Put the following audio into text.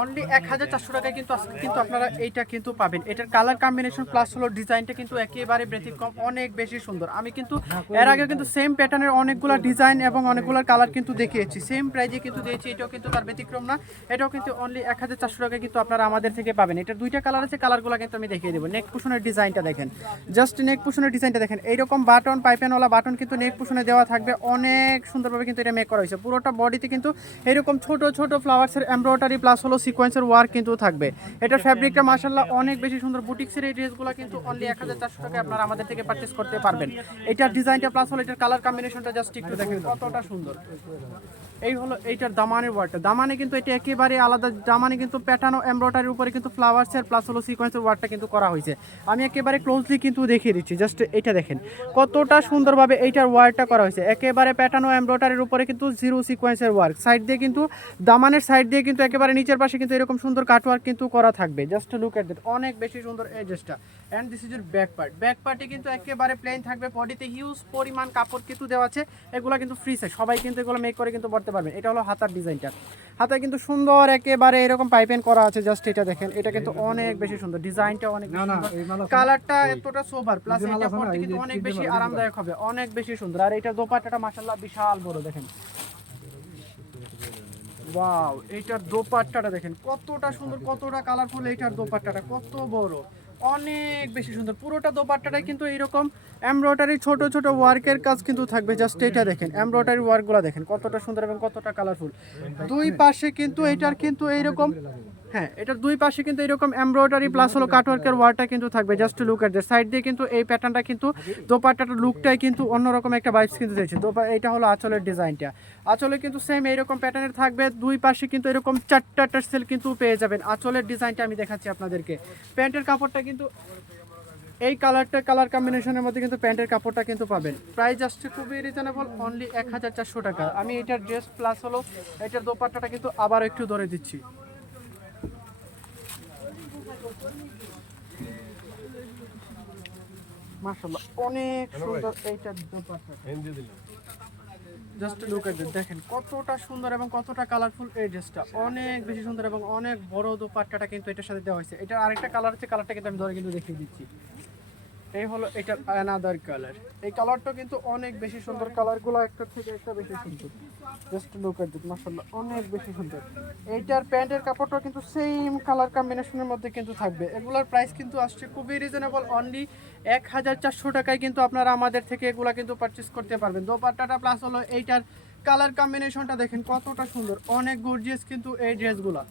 Only 1400 টাকায় কিন্তু আজকে কিন্তু আপনারা এইটা কিন্তু পাবেন। এটার কালার কম্বিনেশন প্লাস হলো ডিজাইনটা কিন্তু একেবারে ব্যতিক্রম, অনেক বেশি সুন্দর। আমি কিন্তু এর আগে কিন্তু সেম প্যাটার্নের অনেকগুলো ডিজাইন এবং অনেকগুলো কালার কিন্তু দেখিয়েছি, সেম প্রাইজে কিন্তু দিয়েছি। এটাও কিন্তু তার ব্যতিক্রম না, এটাও কিন্তু অনলি 1400 টাকায় কিন্তু আপনারা আমাদের থেকে পাবেন। এটার দুইটা কালার আছে, কালারগুলো কিন্তু আমি দেখিয়ে দেবো। নেক পোষণের ডিজাইনটা দেখেন, জাস্ট নেক পোষণের ডিজাইনটা দেখেন। এইরকম বাটন, পাইপেনওয়ালা বাটন কিন্তু নেক পোষণে দেওয়া থাকবে, অনেক সুন্দরভাবে কিন্তু এটা মেক করা হয়েছে। পুরোটা বডিতে কিন্তু এরকম ছোট ছোট ফ্লাওয়ার্সের এমব্রয়ডারি প্লাস হলো সিকোয়েন্সের ওয়ার্ক কিন্তু থাকবে। এটার ফ্যাব্রিকটা মাশাআল্লাহ অনেক বেশি সুন্দর। বুটিক্সের এই ড্রেসগুলো কিন্তু অনলি 1400 টাকায় আপনারা আমাদের থেকে পারচেজ করতে পারবেন। এটার ডিজাইনটা প্লাস হলো এটার কালার কম্বিনেশনটা জাস্ট একটু দেখেন কতটা সুন্দর। এই হলো এইটার দামানের ওয়ার্কটা, দামানে কিন্তু এটা একেবারে আলাদা। দামানে কিন্তু প্যাটার্ন এমব্রয়ডারির উপরে কিন্তু ফ্লাওয়ার্সের প্লাস হলো সিকোয়েন্সের ওয়ার্কটা কিন্তু করা হয়েছে। আমি একেবারে ক্লোজলি কিন্তু দেখিয়ে দিচ্ছি, জাস্ট এটা দেখেন কতটা সুন্দরভাবে এইটার ওয়ার্কটা করা হয়েছে। একেবারে প্যাটার্ন ও এমব্রয়ডারির উপরে কিন্তু জিরো সিকোয়েন্সের ওয়ার্ক, সাইড দিয়ে কিন্তু দামানের সাইড দিয়ে কিন্তু একেবারে নিচের পাশে কিন্তু এরকম সুন্দর কাটওয়ার্ক কিন্তু করা থাকবে। জাস্ট লুক এট দ্যাট, অনেক বেশি সুন্দর এই ড্রেসটা। অ্যান্ড দিস ইজ এর ব্যাক পার্ট, ব্যাক পার্টে কিন্তু একেবারে প্লেন থাকবে, বডিতে হিউজ পরিমাণ কাপড় কিন্তু দেওয়া আছে। এগুলো কিন্তু ফ্রি সাইজ, সবাই কিন্তু এগুলো মেক করে কিন্তু পড়তে পারবেন। এটা হলো হাতার ডিজাইনটা, হাতায় কিন্তু সুন্দর একেবারে এরকম পাইপেন করা আছে। জাস্ট এটা দেখেন, এটা কিন্তু অনেক বেশি সুন্দর, ডিজাইনটা অনেক বেশি সুন্দর, কালারটা এতটা সোবার, প্লাস এটা পড়তে কিন্তু অনেক বেশি আরামদায়ক হবে, অনেক বেশি সুন্দর। আর এটা দোপাট্টাটা মাশাআল্লাহ বিশাল বড় দেখেন, ওয়াও। এইটার দোপাট্টাটা দেখেন কতটা সুন্দর, কতটা কালারফুল। এইটার দোপাট্টাটা কত বড়, অনেক বেশি সুন্দর। পুরোটা দোপাট্টাটাই কিন্তু এইরকম এমব্রয়ডারি ছোট ছোট ওয়ার্কের কাজ কিন্তু থাকবে। জাস্ট এটা দেখেন এমব্রয়ডারি ওয়ার্কগুলো দেখেন কতটা সুন্দর এবং কতটা কালারফুল। দুই পাশে কিন্তু এটার কিন্তু এইরকম, হ্যাঁ এটার দুই পাশে কিন্তু এরকম এমব্রয়ডারি প্লাস হলো কাটওয়ার্কের ওয়ার্কটা কিন্তু থাকবে। Just look at the side দিয়ে কিন্তু এই প্যাটার্নটা কিন্তু দোপাট্টাটার লুকটাই কিন্তু অন্যরকম একটা ভাইবস কিন্তু দিয়েছে। এটা হলো আঁচলের ডিজাইনটা, আঁচলে কিন্তু সেম এইরকম প্যাটার্নের থাকবে। দুই পাশে কিন্তু এরকম চারটা টার্সেল কিন্তু পেয়ে যাবেন। আঁচলের ডিজাইনটা আমি দেখাচ্ছি আপনাদেরকে। প্যান্টের কাপড়টা কিন্তু এই কালারটা, কালার কম্বিনেশনের মধ্যে কিন্তু প্যান্টের কাপড়টা কিন্তু পাবেন। প্রাইস আসছে খুবই রিজনেবল, অনলি 1400 টাকা। আমি এটার ড্রেস প্লাস হলো এটার দোপাট্টাটা কিন্তু আবার একটু ধরে দিচ্ছি। মাশাআল্লাহ অনেক সুন্দর এইটার দোপাট্টাটা, জাস্ট লুক এট দিস, দেখেন কতটা সুন্দর এবং কতটা কালারফুল। এই ড্রেসটা অনেক বেশি সুন্দর এবং অনেক বড় দোপাট্টাটা কিন্তু এটার সাথে দেওয়া হয়েছে। এটার আরেকটা কালার আছে, কালারটা কিন্তু আমি ধরে কিন্তু দেখিয়ে দিচ্ছি। এই হলো এটার অ্যানাদার কালার, এই কালারটা কিন্তু অনেক বেশি সুন্দর। কালারগুলো একটার থেকে একটা বেশি সুন্দর, জাস্ট লুক এট দিস, মাশাআল্লাহ অনেক বেশি সুন্দর। এইটার প্যান্টের কাপড়টা কিন্তু সেম কালার কম্বিনেশনের মধ্যে কিন্তু থাকবে। এগুলোর প্রাইস কিন্তু আসছে খুবই রিজনেবল, অনলি 1400 টাকায় কিন্তু আপনারা আমাদের থেকে এগুলা কিন্তু পারচেস করতে পারবেন। দোপাট্টাটা প্লাস হলো এইটার কালার কম্বিনেশনটা দেখেন কতটা সুন্দর, অনেক গর্জিয়াস কিন্তু এই ড্রেসগুলা।